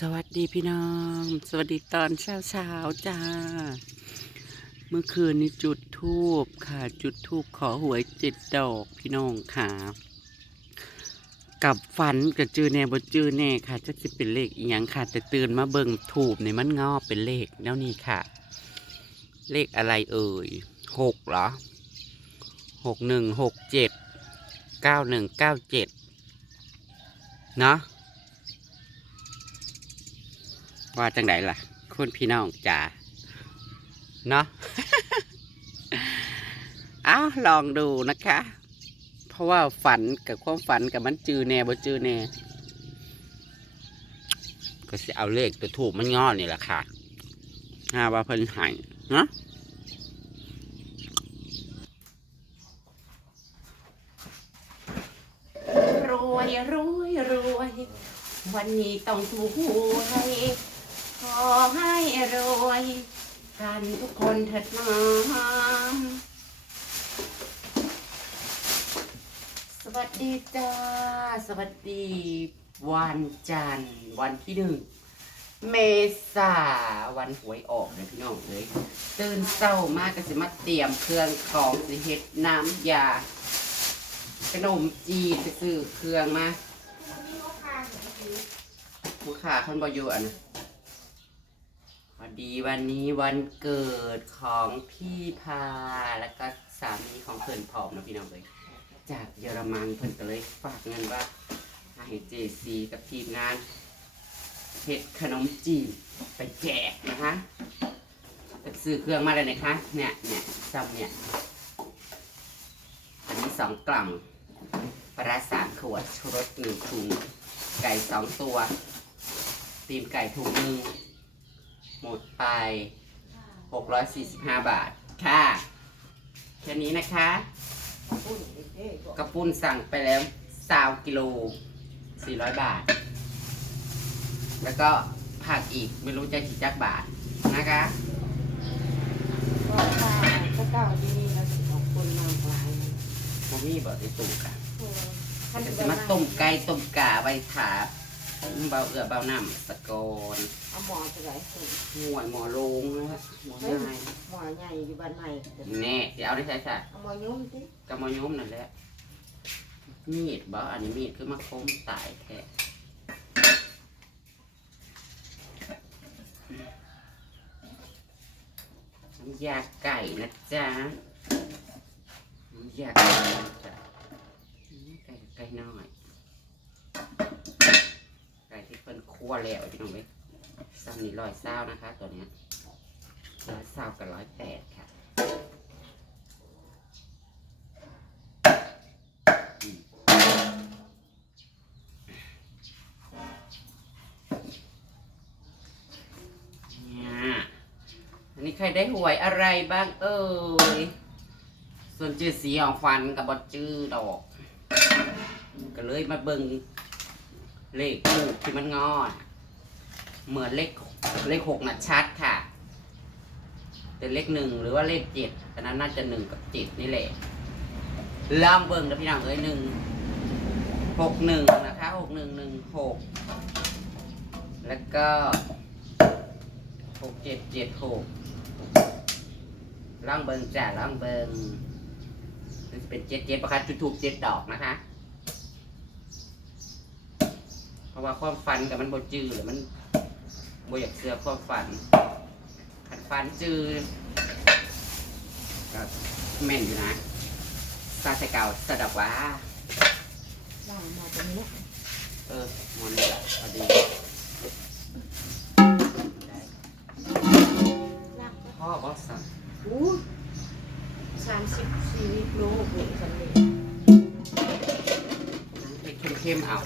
สวัสดีพี่น้อง สวัสดีตอนเช้าเช้าๆจ้า เมื่อคืนนี้จุดทูบค่ะ จุดทูบขอหวยเจ็ดดอกพี่น้องค่ะ กับฝันกับจือแน่บ่จือแน่ค่ะจะสิเป็นเลขอีหยังค่ะ แต่ตื่นมาเบิ่งถูบในมันงอเป็นเลขแล้วนี่ค่ะ เลขอะไรเอ่ยหกเหรอหกหนึ่งหกเจ็ดเก้าหนึ่งเก้าเจ็ดเนาะ ว่าจังไดล่ะ คุณพี่น้องจ๋าเนาะอ้าวลองดูนะคะ เพราะว่าฝันกับความฝันกับมันจือแน่บ่จือแน่ก็จะเอาเลขตัวถูกมันงอนี่แหละค่ะหาว่าเพิ่นหายเนาะรวยรวยรวยวันนี้ต้องถูกหวย ขอให้รวย กันทุกคนเถิดนาสวัสดีจ้า สวัสดีวันจันทร์ วันที่หนึ่ง เมษาวันหวยออกเลยพี่น้องเลยตื่นเศร้ามากก็สิมาเตรียมเครื่องของสิเฮ็ดน้ำยา ขนมจีนไปซื้อเครื่องมาลูกค้าคนบอยู่อันนะ อดีวันนี้วันเกิดของพี่พาแล้วก็สามีของเพื่อนพร้อมนะพี่น้องเลย จากเยอรมันเพื่อนก็เลยฝากเงินว่าให้เจซีกับทีมงานเห็ดขนมจีนไปแจกนะคะซื้อเครื่องมาเลยนะคะ เนี่ยเนี่ยซ้ำเนี่ยอันนี้สองกล่องปลาร้าสามขวดชูรสหนึ่งถุง ไก่สองตัว ตีนไก่ถุงหนึ่ง หมดไปหกร้อยสี่สิบห้าบาท ค่ะ แค่นี้นะคะ กระปุ้นสั่งไปแล้วสาวกิโลสี่ร้อยบาท แล้วก็ผักอีกไม่รู้จะกี่จักบาทนะคะก็ค่ะก็เก้าที่นี่แล้วของคนมากมายผมมีบอกในตู้ค่ะท่านจะจะมาต้มไก่ต้มกาไว้ถา เบาเอือเบาน้ำสะกอนเอาหมอจะไหนส่งหมวยหมอลงนะฮะหมอใหญ่หมอใหญ่อยู่บ้านใหม่แน่เดี๋ยวเอาได้ใช่ใช่เอาหมอยุ่งสิกำมายมนั่นแหละมีดบ่อันนี้มีดคือมาคมตายแท้น้ำยาไก่นะจ๊ะน้ำยาไก่นะจ๊ะอืมไก่กับไก่น้อย ไก่ที่เพิ่น คั่วแล้วพี่น้องเว้ยซ้ำนี่ร้อยเศร้านะคะ ตัวเนี้ยร้อยเศร้ากับร้อยแปดค่ะนี่ใครได้หวยอะไรบ้างเอ่ย ส่วนจือสีของฟันกับบอจื้อดอก ก็เลยมาเบิ่ง เลขทูกที่มันงอดเหมือนเลขเลขหกน่ะชัดค่ะแต่เลขหนึ่งหรือว่าเลขเจ็ดอันนั้นน่าจะหนึ่งกับเจ็ดนี่แหละลองเบิ่งนะพี่น้องเอ้ยหนึ่งหกหนึ่งนะคะหกหนึ่งหนึ่งหกแล้วก็หกเจ็ดเจ็ดหกลองเบิ่งจ้ะลองเบิงมันเป็นเจ็ดเจ็ดประคัดจุดถูกเจ็ดดอกนะคะ เพราะว่าความฝันกับมันบ่จืดหรือมันบ่อยากเสือความฝันขันฝันจืดก็แม่นอยู่นะซาใส่เก่าสะดอกว่าล่างหมอตรงนี้เออหมันนี่แหละพอดีได้ล่างพ่อบอสสั่งอู้สามสิบสี่โลหัวสำเร็จให้เข้มๆเอา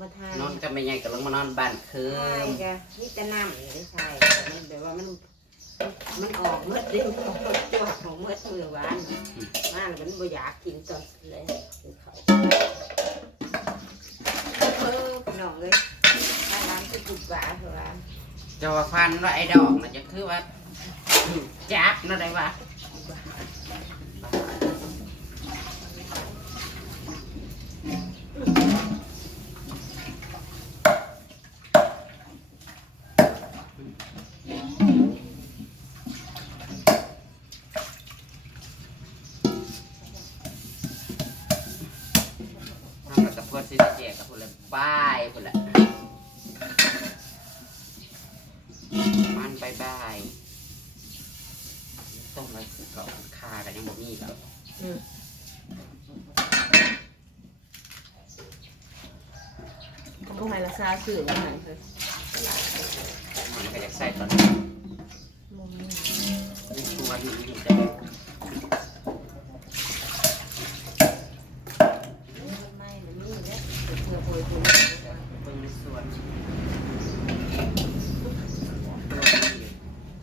มาทานนอนก็ไม่ใหญ่ก็ลงมานอนบ้านคืใช่นแกนี่จะน้ำไม่ใช่แต่มันแบบว่ามัน มันออกเมื่อเด้งออกจวกของเมื่อมือหวานมาแล้วมันบ่อยากกินตอนเลยเขาเออพี่น้องเลยถ้าร้านจะกุดหวานเถอะว่าจะว่าฟันว่าไอ้ดอกมันจะคือว่าจับนั่นได้ปะ ต้องมาเกาะคากันยังบ่มีแล้วอืมเขาบอกให้ราคาสื่อว่าไหนเถอะมันก็อยากใส่ตอนนี้ในชวนนี่จะเป็นไม่มันนี่แหละเพื่อโปรยคุณเบิ่งในสวน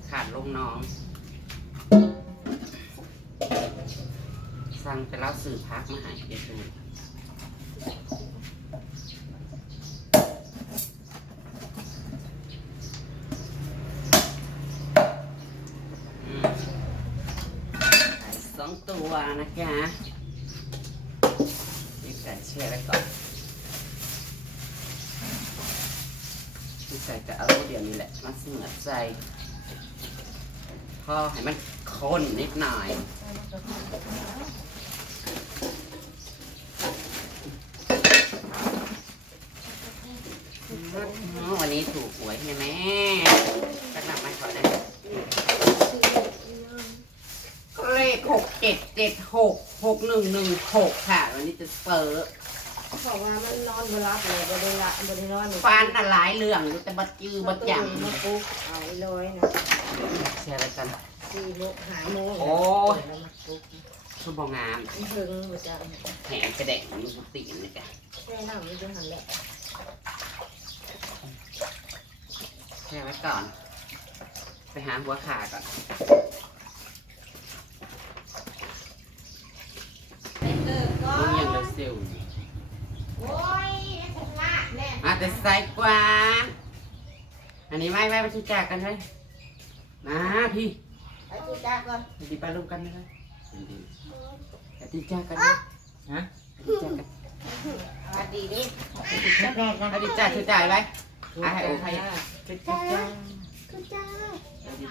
ขาดลงน้อง สั่งไปแล้วสื่อพักมาหาเดี๋ยวดูอืมไก่สองตัวนะจ๊ะนี่ไก่แช่ไว้ก่อนนี่ใส่จะเอาเดี๋ยวนี้แหละมาเสือใส่ พอให้มันข้นนิดหน่อยอ๋อวันนี้ถูกหวยใช่ไหมก็นำมาก่อนนะก็เลขหกเจ็ดเจ็ดหกหกหนึ่งหนึ่งหกค่ะ วันนี้จะเปิดบอกว่ามันนอนบ่รับเลยบ่ได้ละบ่ได้นอนฟานน่ะหลายเรื่องอยู่แต่บัดจือบัดจังมาปุ๊บเอาไอ้ลอยนะ แชร์อะไรกัน สี่โมงหาโมงโอ้ย แล้วมาปุ๊บชุบบองามมันถึงบ่จะแหงกระเด็กมันกุฏินะจ๊ะแค่น้ำมันจะหันแหละแชร์ไว้ก่อน ไปหาหัวขาก่อนเลิกก่อมึงยังนเดือดซิลโอ้ยฉันละแน่อาจจะใส่กว่า อันนี้ไม่ไม่ไปชี้จากกันเลย มาพี่ไปที่จ้าก่อนดีไปร่วมกันนะครับไปตีจ้ากันนะฮะไปตีจ้ากันสวัสดีดิไปตีจ้าถือจ่ายไว้อะให้โอ้ให้จุดจ้าจุดจ้า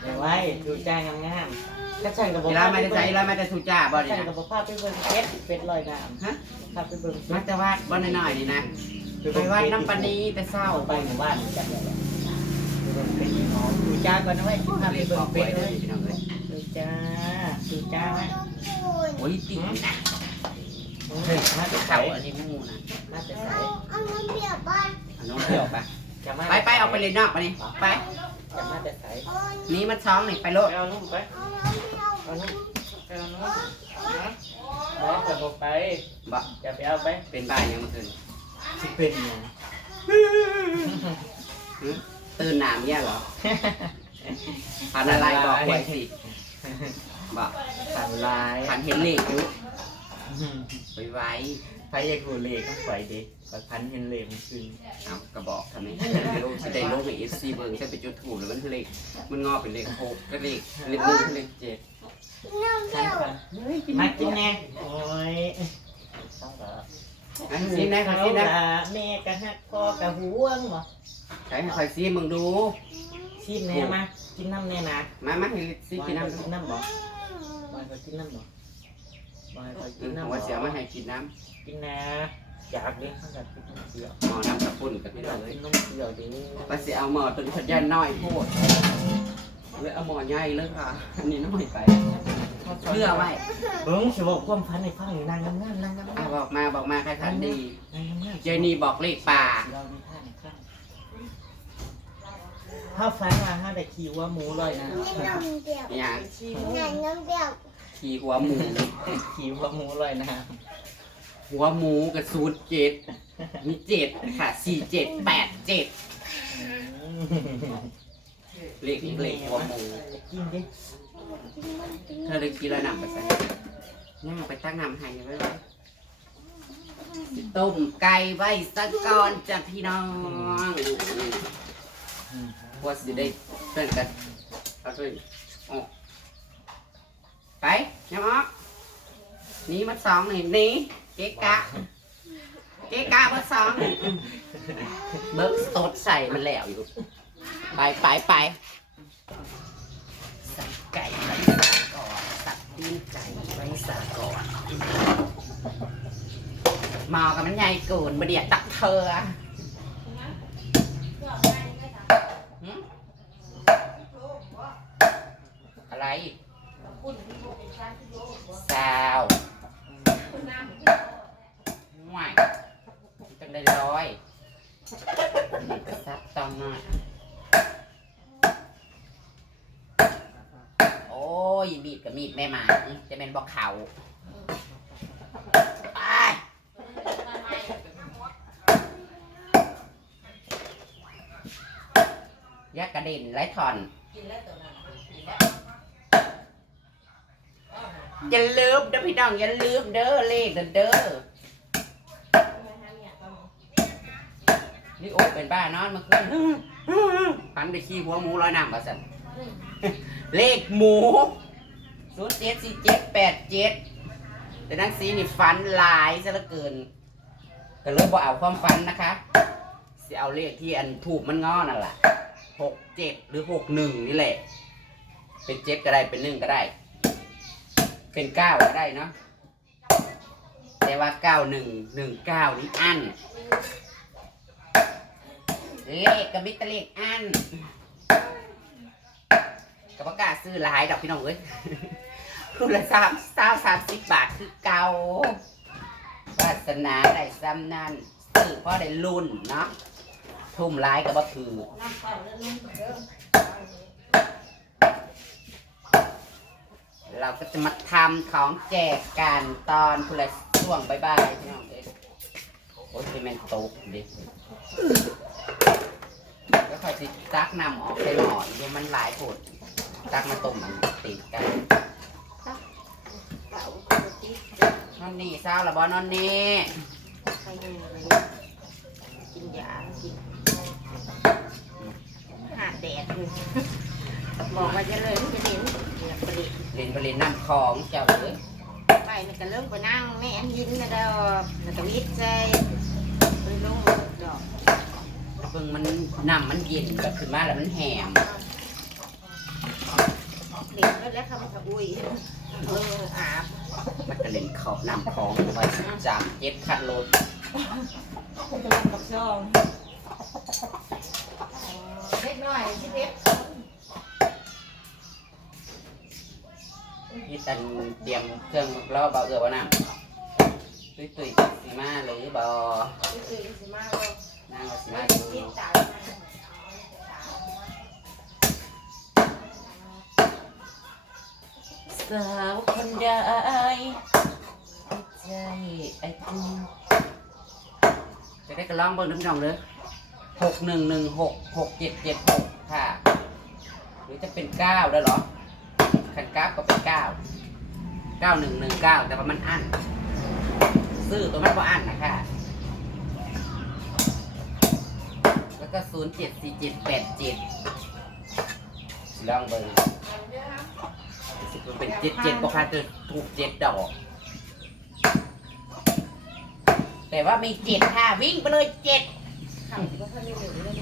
เอาไว้ดูใจงามๆก็ช่างกับเวลาไม่ได้ใช้แล้วไม่ได้ถูกจ้าบ่ดีช่างนะกับภาพไปเบิ่งเป็ดเป็ดลอยน้ฮะำภาพไปเบิ่งมักจะวาดบ่น้อยๆนี่นะไปวาดน้ำปานีแต่เศร้าเอาไปหมู่บ้านจัดเลยไปเบิ่งเป็ดหอมดู จ้าก่อนนะเว้ยภาพไปเรียกเบิ่บงอกเป็ไว้ดเลเลยยพี่น้องเลยดูจ้าดูจ้าไหมโอ้ยตีนะเฮ้ยมาจะเข่าใส่อันนี้มูนะมาจะใส่เอาน้องเดี่ยวไปจะมาไปไปเอาไปเลยนอกไปนี่ไปจะมาจะใส่นี่มันช้องนี่ไปโลดเอานุ่มไปเอานุ่มไปเอานุ่มนะบอกไปบอกไปบ่จะไปเอาไปเป็นบ้านยังเมื่อคืนสิเป็นยัง ตื่นหนามเนี่ยเหรอพันอะไรบอกไว้สิบอกทำลายพันเห็นเลขอยู่ไปไว้ไฟยากูเลขต้องไฟดิไฟพันเห็นเลขมันขึ้นเอากระบอกทำไมลูกที่ได้ลูกในเอฟซีเบิร์งจะไปจุดถูกแล้วมันเลขมันงอเป็นเลขหกก็เลขเลขหนึ่งก็เลขเจ็ดใช่ค่ะมากินแน่โอ้ยต้องเหรอ อันซีนะขอซีนะแม่กะฮักพ่อกะห่วงบ่ใครให้คอยซีมึงดูชิมแน่มากินน้ำแน่นะมามาให้ซีบอยกินเขาน้ำกินน้ำบ่บอยเขากินน้ำบ่บอยเขาอืกินมน้ำเอาบ่ว่าเสียมาให้กินน้กินนะอยากดิเขาอยากกินน้ำเสียวำหมอน้ำกระปุ่นกับพี่อยากเลยกินน้ำเสียวดิว่าสิเอาหมอตัวนี้พันยันน้อยโพดเลยเอาหมอใหญ่เลยค่ะอันนี้น้อยไป เลือกไว้เบิ้งสิบอกความพันในฟังนางงามๆนางงามอะบอกมาบอกมาใครทันดีๆนางงามๆเจนี่บอกเลขป่าเรามีท่าในข้างถ้าฟันมาถ้าได้คีว่าหมูลอยนะอย่างชีขี่หัวหมูคีว่าหมูลอยนะหัวหมูกับสูตรเจ็ดมีเจ็ดค่ะสี่เจ็ดแปดเจ็ดเล็กเล็กหัวหมูกินดิ เธอเลยกินแล้วนำไปใส่ย่างไปตั้งน้ำให้ไว้ไว้สิต้มไก่ไว้สักก่อนจ้ะพี่น้องพว่าสิได้เพื่อนกันเอาด้วยออกไปยังออกนี่มันสองนี่หนี่เก๊กะเก๊กะมันสองเบิกสดใส่มันแล้วอยู่ ไปไปไปใส่ไก่ไว้สาก่อนตัดตีนไก่ไว้ สาก่อนมากับมันใหญ่กินมาเดียตักเธออะหึอะไรสาวห่วยจังได้ร้อยซับตองหน่อย โอ้ย มีดแม่หมาจะเป็นบอกเขาไปยักกระเด็นไรถอน อย่าลืมเด้อพี่น้อง อย่าลืมเด้อเลขเด้อเด้อนี่โอ๊ตเป็นบ้านอนเมื่อคืนพันไปขี้หัวหมูร้อยน้ำมาสั่นเลขหมู ศูนย์เจ็ดสี่เจ็ดแปดเจ็ดแต่นังสีนี่ฟันหลายซะเหลือเกินก็เลยบอกเอาความฟันนะคะสิเอาเลขที่อันถูกมันงอนั่นแหละหกเจ็ดหรือหกหนึ่งนี่แหละ เป็นเจ็ดก็ได้เป็นหนึ่งก็ได้ เป็นเก้าก็ได้เนาะแต่ว่าเก้าหนึ่งหนึ่งเก้านี่อัน เลขกับมิตรเลขอันกับประกาศซื้อหลายดอกพี่น้องเอ้ย คุณละสามสามสามสิบบาทคือเก่าวาสนาได้ซ้ำนั่นซื้อเพราะได้รุ่นเนาะทุ่มหลายก็บ่ถือเปล่าแล้วนุ่มเด้อเราก็จะมาทำของแจกกันตอนคุณละช่วงบ่ายๆพี่น้องเอ้โอ้ยซีเมนต์ตกดิแล้วค่อยสิตักนำออกไปหน่อยเดี๋ยวมันหลายผดตักมาต้มมันติดกัน เปล่าปกติ นอนนี่เศร้าละบ่นอนนี่ใครเนี่ยอะไรกินยากินหาแดดเลยบอกว่าจะเลยมันจะเด่นเดี๋ยวไปดิเล่นไปเล่นน้ำของเจ้าเอ้ยไปมันก็เริ่มไปนั่งแม่อันยินนะดอกแล้วก็วิทย์ใจไปลงดอกเบิ่งมันน้ำมันเย็นแบบขึ้นมาแล้วมันแหมเด็กแล้วแล้วเขามันก็อุ้ย เอออาบมันก็เล่นขอบน้ำของไว้จามเจ็ดคันโลดกำลังกับซองเล็กน้อยสิเล็กนี่ตันเตรียมเครื่องรอเบาเอือบ่น้ำตุยตุยๆสีมาหรือบ่คือสิมาว่านั่งว่าสีมามาอคิยู่ดตาม สาวคนใดใจไอ้กูจะได้กระล่องเบิ่งน้ำนองเลยหกหนึ่งหนึ่งหกหกเจ็ดเจ็ดหกค่ะ หรือจะเป็นเก้าได้เหรอคันเก้าก็เป็นเก้าเก้าหนึ่งหนึ่งเก้าแต่ว่ามันอั้นซื้อตัวมันก็อั้นนะคะแล้วก็ศูนย์เจ็ดสี่เจ็ดแปดเจ็ดลองเบิ่งรู้สึกว่า เป็นเจ็ดเจ็ดบอกค่ะจะถูกเจ็ดดอก แต่ว่ามีเจ็ดค่ะ วิ่งไปเลยเจ็ดเขาก็เขาไม่เหลือเลย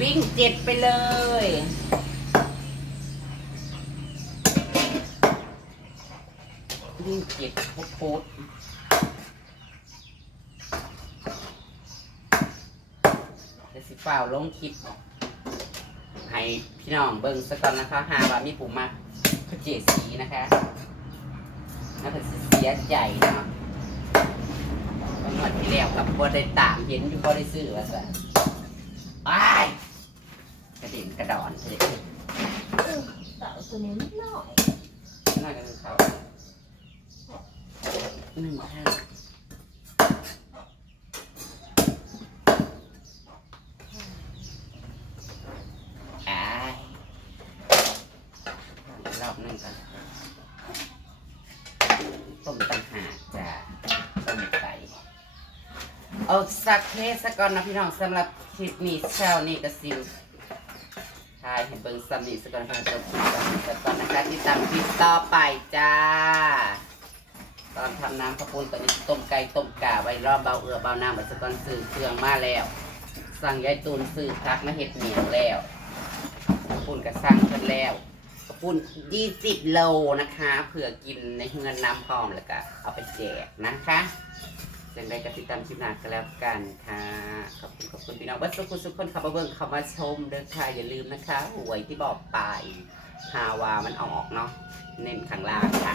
วิ่งเจ็ดไปเลยวิ่งเจ็ดพุดพุดจะสิเฝ้าลงคลิปให้พี่น้องเบิ่งสักก่อนนะคะ หาว่ามีปุ่มมาคือ เจสีนะคะน่าจะเสียใจเนาะบางวันที่แล้วกับบอได้ตามเห็นอยู่บอได้ซื้อว่าซะไปกระดิ่งกระดอนกระดิ่งเต่าตัวนี้นิดหน่อยน่าจะเป็นเขาหนึ่งห้าอ่า มันกันต้มตังหากจ้ะต้มไก่เอา สักเทสก่อนนะพี่น้องสำหรับคลิปนี้เช้านี้ก็ซิวทายให้เบิ่งซ้ำนี้สก่อนค่ะจบคลิปก่อนแต่ก่อนนะคะติดตามคลิปต่อไปจ้า ตอนทำน้ำข้าวปุ้นตอนนี้ต้มไก่ต้มกาไว้รอบเบาเอือเบาน้ำไว้สก่อนซื้อเครื่องมาแล้ว สั่งยายตูนซื้อพักมาเห็ดเหนียวแล้วข้าวปุ้นก็สั่งเพิ่นแล้วข้าวปุ้น20โลนะคะเผื่อกินในเฮือนน้ำพร้อมแล้วก็เอาไปแจกนะคะ จังได้กติดตามคลิปหน้าก็แล้วกันค่ะ ขอบคุณขอบคุณพี่น้องวัดสุขุสุขคนขับมาเบิ่งเข้ามาชมเด้อค่ะอย่าลืมนะคะ หวยที่บอกไปฮาวามันเอาออกเนาะเน้นข้างล่างค่ะ